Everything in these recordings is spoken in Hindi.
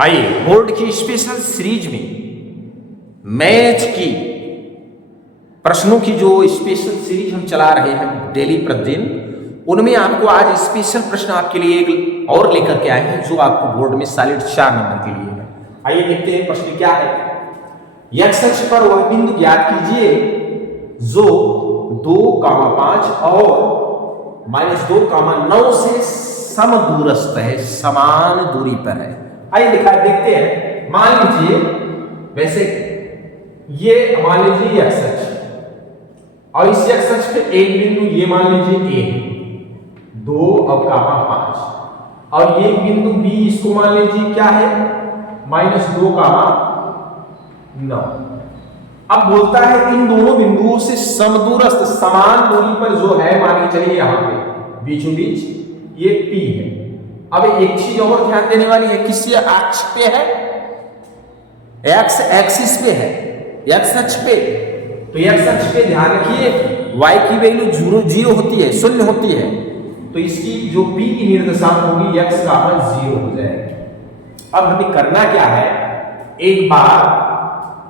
आइए बोर्ड की स्पेशल सीरीज में मैथ की प्रश्नों की जो स्पेशल सीरीज हम चला रहे हैं डेली प्रतिदिन, उनमें आपको आज स्पेशल प्रश्न आपके लिए एक और लेकर के आए हैं जो आपको बोर्ड में सॉलिड 4 नंबर के लिए है। आइए देखते हैं प्रश्न क्या है। एक्स अक्ष पर वह बिंदु ज्ञात कीजिए जो 2,5 और -2,9 से समदूरस्थ है, समान दूरी पर है। आइए देखते हैं। मान लीजिए वैसे ये मान लीजिए एक्स अक्ष और इस एक्स अक्ष पे एक बिंदु ये मान लीजिए ए 2 और 5 और ये बिंदु बी इसको मान लीजिए क्या है -2, 9। अब बोलता है इन दोनों बिंदुओं से समदूरस्थ समान दूरी पर जो है, मान के चलिए यहां पे बीचों बीच ये P है। अब एक चीज और ध्यान देने वाली है, किसी अक्ष पे है, एक्स एक्सिस पे है, एक्स अक्ष पे। तो एक्स अक्ष पे ध्यान रखिए y की वैल्यू 0 होती है, 0 होती है, तो इसकी जो P की निर्देशांक होगी x का 0 हो जाएगा। अब हमें करना क्या है, एक बार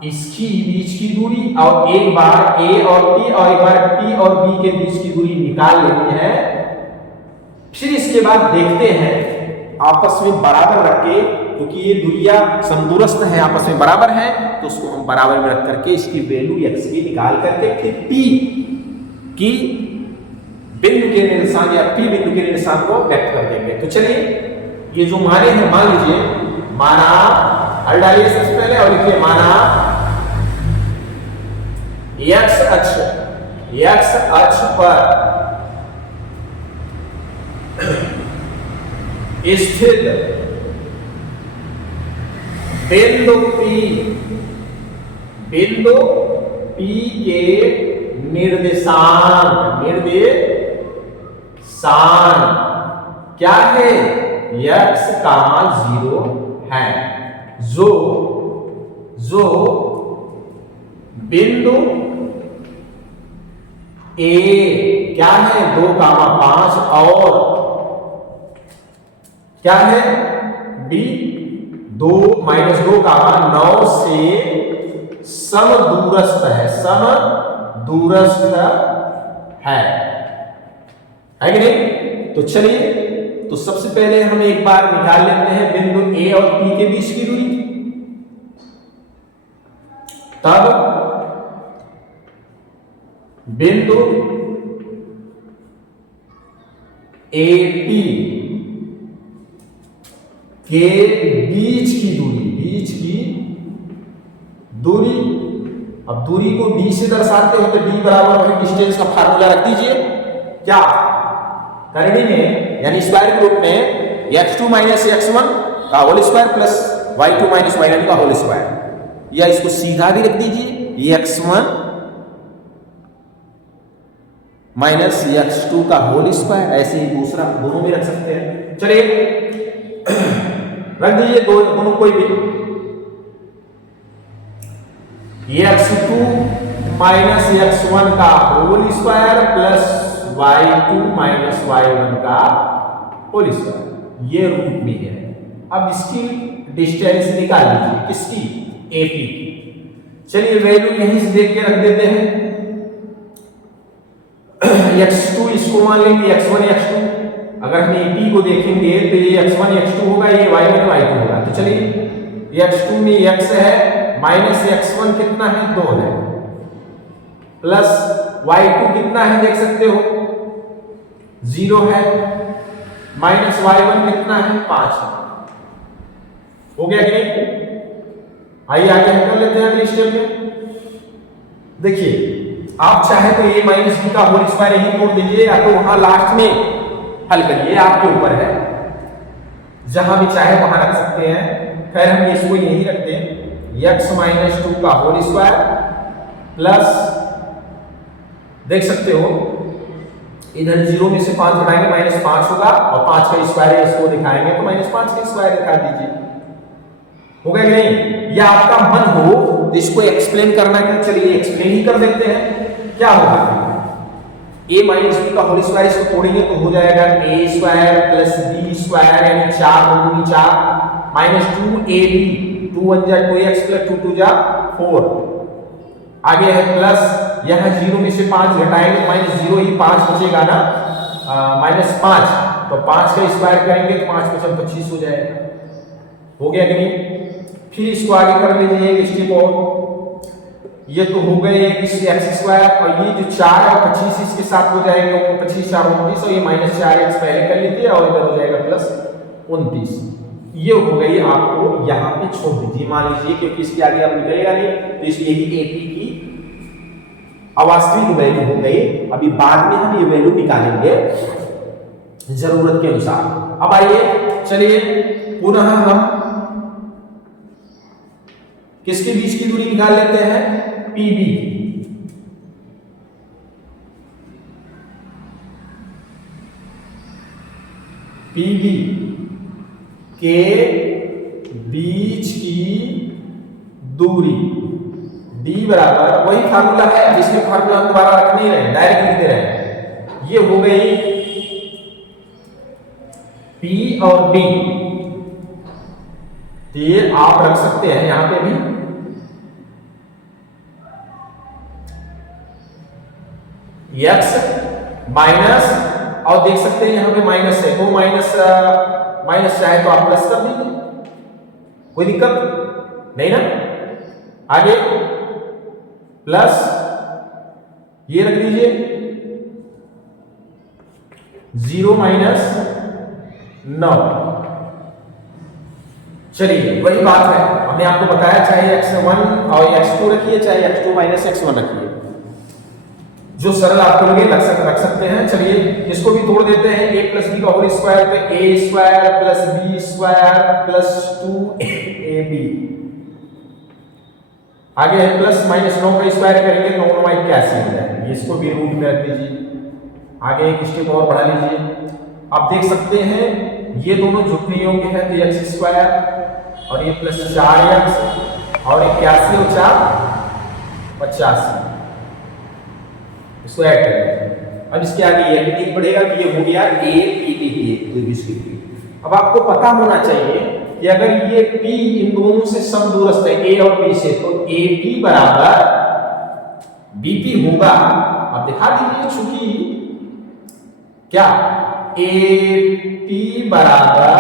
इसकी बीच की दूरी और एक बार a और P और एक बार P और B के बीच की दूरी निकाल लेनी है। फिर इसके बाद देखते हैं आपस में बराबर रख के, क्योंकि ये दूरियां समदूरस्थ हैं, आपस में बराबर हैं, तो उसको हम बराबर में रख करके इसकी वैल्यू x की निकाल करके फिर P की बिंदु के निर्देशांक या P बिंदु के निर्देशांक को व्यक्त कर देंगे। तो चलिए ये जो माने हैं, मान लीजिए माना हल डालिए सबसे पहले और लिखिए माना x अक्ष पर स्थित बिंदु P के निर्देशांक क्या है, x, 0 है। जो बिंदु A क्या है 2,5 और क्या है B 2 -2,9 से समदूरस्थ है कि नहीं। तो चलिए, तो सबसे पहले हम एक बार निकाल लेते हैं बिंदु A और P के बीच की दूरी। तब बिंदु AP के बीच की दूरी, अब दूरी को d से दर्शाते हो तो d बराबर है डिस्टेंस का फार्मूला रख दीजिए, क्या करनी में यानी स्क्वायर के रूप में x2 - x1 का whole square plus y2 - y1 का होल स्क्वायर, या इसको सीधा भी रख दीजिए x1 - x2 का होल स्क्वायर, ऐसे ही दूसरा दोनों में रख सकते हैं। चलिए रख दीजिए दोनों कोई भी, x2 - x1 का whole square plus y2 - y1 का होल स्क्वायर, ये रूट में है। अब इसकी डिस्टेंस निकाल लीजिए, किसकी, AP की। चलिए वैल्यू यहीं से देख के रख देते हैं। x2 इसको मान लेंगे x1 x2, अगर हम AP को देखेंगे तो ये x1 x2 होगा, ये y1 y2 होगा। तो चलिए x2 में x है -x1 कितना है 2 है, प्लस y2 कितना है देख सकते हो 0 है, माइनस y1 कितना है 5 है। हो गया कि नहीं। आइए आगे हम कर लेते हैं अगले स्टेप में। देखिए आप चाहे तो a - b का होल स्क्वायर यही तोड़ दीजिए, या तो वहां लास्ट में हल करिए, आपके ऊपर है, जहां भी चाहे वहां रख सकते हैं। खैर हम इसको यही रखते हैं, x - 2 का होल स्क्वायर प्लस, देख सकते हो इधर 0 में से 5 घटाएंगे -5 होगा, और 5 का स्क्वायर इसको दिखाएंगे तो -5 का स्क्वायर दिखा दीजिए। हो गया कि नहीं। या आपका मन हो तो इसको एक्सप्लेन करना है, चलिए एक्सप्लेन ही कर देते हैं। क्या होगा, a - b का होल स्क्वायर इसको तोड़ेंगे तो हो जाएगा a² + b² यानी 4 × 4 माइनस 2ab, 2 1 जा 2x प्लस 2 2 जा 4। आगे है प्लस, यहाँ 0 में से 5 घटाएंगे माइनस 0 ही 5 बचेगा ना, माइनस 5, तो 5 का स्क्वायर करेंगे तो 5 5 25 हो जाएगा। हो गया कि नहीं? फिर इसको आगे कर लीजिए एक स्टेप और, ये तो हो गए एक्स स्क्वायर, और ये जो 4 और 25 इसके साथ हो जाएंगे 25 4 29, और ये माइनस 4x पहले कर लीजिए और इधर हो जाएगा प्लस 29। ये हो गई, आपको यहाँ पे छोड़ दीजिए मान लीजिए, क्योंकि इसके आगे अब निकलेगा नहीं, तो इसलिए ही AP की अवास्तविक वैल्यू हो गई। अभी बाद में हम ये वैल्यू निकालेंगे जरूरत के अनुसार। अब आइए चलिए पुनः हम किसके बीच की दूरी निकाल लेते हैं, PB। PB के बीच की दूरी D बराबर, वही फार्मूला है जिसमें फार्मूला दोबारा रख नहीं रहे, डायरेक्ट लिखते रहे। ये हो गई P और D, तो ये आप रख सकते हैं यहां पे भी, x माइनस, और देख सकते हैं यहां पे माइनस है, तो माइनस चाहे तो आप प्लस कर दीजिए, कोई दिक्कत नहीं ना। आगे प्लस ये रख लीजिए 0 माइनस 9। चलिए वही बात है, हमने आपको बताया चाहे x1 और x2 रखिए, चाहे x2 माइनस x1 रखिए, जो सरल आपको लगे रख सकते हैं। चलिए इसको भी तोड़ देते हैं, a प्लस बी का होल स्क्वायर पे a square plus b square plus 2ab। आगे है प्लस माइनस 9 का स्क्वायर करेंगे 9 9 81 हो जाएगा, इसको भी रूट में रख दीजिए। आगे एक स्टेप और बढ़ा लीजिए, आप देख सकते हैं ये दोनों जुड़ने योग्य है, तो x स्क्वायर और ये प्लस 4x और 81 और 4 85, इसको ऐड करें। अब इसके आगे ये भी पड़ेगा कि ये हो गया a p d। अब आपको पता होना चाहिए कि अगर ये p इन दोनों से समदूरस्थ है a और b से, तो AP बराबर BP होगा। अब दिखा दीजिए, चूंकि क्या AP बराबर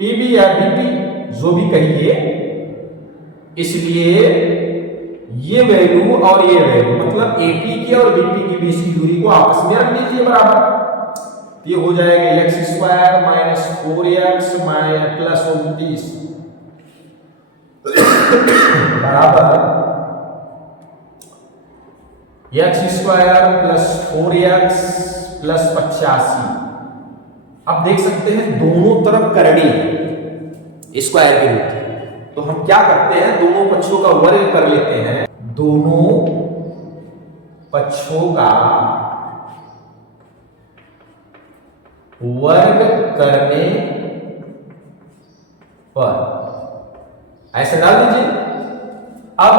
PB या BP जो भी कहिए, इसलिए ये वैल्यू और ये वैल्यू मतलब AP की और BP की बीच की दूरी को आपस में रख दीजिए बराबर। ये हो जाएगा x square minus 4x plus 29 बराबर x square plus 4x plus 85। अब देख सकते हैं दोनों तरफ करड़ी स्क्वायर की रूट, तो हम क्या करते हैं दोनों पक्षों का वर्ग कर लेते हैं। दोनों पक्षों का वर्ग करने पर ऐसे डाल दीजिए। अब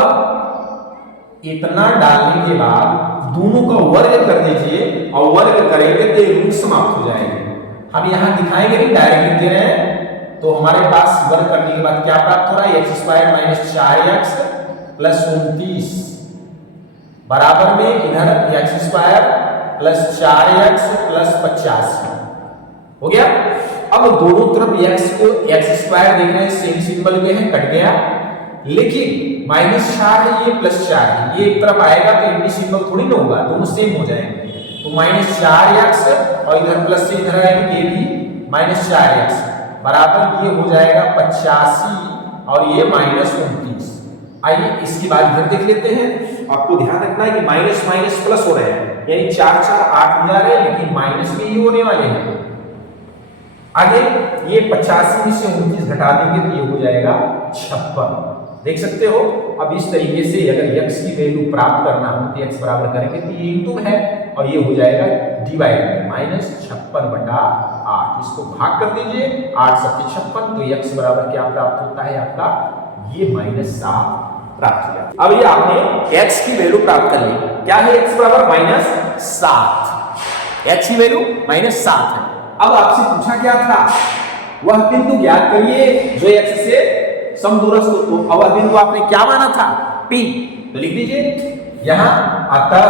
इतना डालने के बाद दोनों का वर्ग कर दीजिए, और वर्ग करेंगे तो ये रूट समाप्त हो जाएंगे। हम यहां दिखाएंगे नहीं, डायरेक्ट लिख दे रहे हैं, तो हमारे पास वर्ग करने के बाद क्या प्राप्त हो रहा है, x square minus 4x plus 29 बराबर में इधर x square plus 4x plus 85 हो गया। अब दोनों तरफ x स्क्वायर देख रहे हैं सेम सिंबल के हैं, कट गया, लेकिन माइनस 4 है ये प्लस 4 है, ये एक तरफ आएगा तो इनकी सिंबल थोड़ी ना होगा, दोनों सेम हो जाएंगे। तो माइनस 4x और इधर प्लस से इधर आएगा ये भी माइनस 4x बराबर ये हो जाएगा 85 और ये माइनस 29। आइए इसके बाद इधर देख लेते हैं। आपको ध्यान रखना है कि माइनस माइनस प्लस हो रहे हैं, यानी 4 4 8 हो जा रहे हैं, लेकिन माइनस में ही होने वाले हैं। आगे ये 85 में से 29 घटा देंगे तो ये हो जाएगा 56। देख सकते हो। अब इस तरीके से अगर x की वैल्यू प्राप्त करना हो तो x बराबर करेंगे तो ये इनटू है और ये हो जाएगा डिवाइड में माइनस 56/8। इसको भाग कर दीजिए 8 7 56, तो x बराबर क्या प्राप्त होता है आपका, ये -7 प्राप्त हो जाता है। अब ये आपने x की वैल्यू प्राप्त कर ली। क्या है x बराबर -7, x की वैल्यू -7 है। अब आपसे पूछा क्या था वह बिंदु ज्ञात करिए जो एक्स से समदूरस्थ हो। तो वह बिंदु आपने क्या माना था? P। तो लिख दीजिए यहां अतः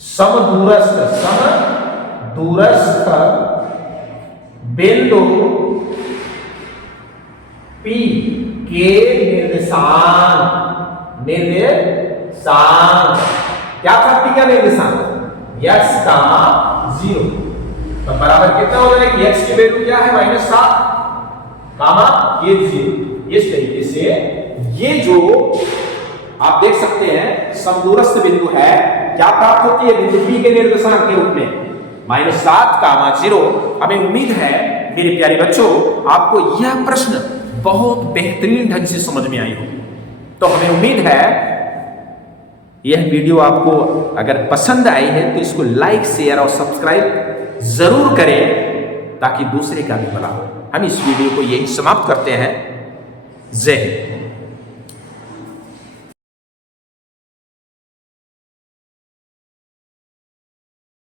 समदूरस्थ बिंदु P के निर्देशांक क्या था? P का निर्देशांक x का 0। तो बराबर कितना हो जाएगा? x की वैल्यू क्या है? -7 कामा ये 0। इस तरीके से ये जो आप देख सकते हैं समदूरस्थ बिंदु है, क्या प्राप्त होती है? बिंदु P के निर्देशांक के रूप में -7 कामा 0। हमें उम्मीद है मेरे प्यारे बच्चों आपको यह प्रश्न बहुत बेहतरीन ढंग से समझ में आई होगी। तो हमें उम्मीद है यह वीडियो आपको अगर पसंद आई है तो इसको लाइक, शेयर और सब्सक्राइब जरूर करें ताकि दूसरे का भी भला हो। हम इस वीडियो को यही समाप्त करते हैं। जय हिंद।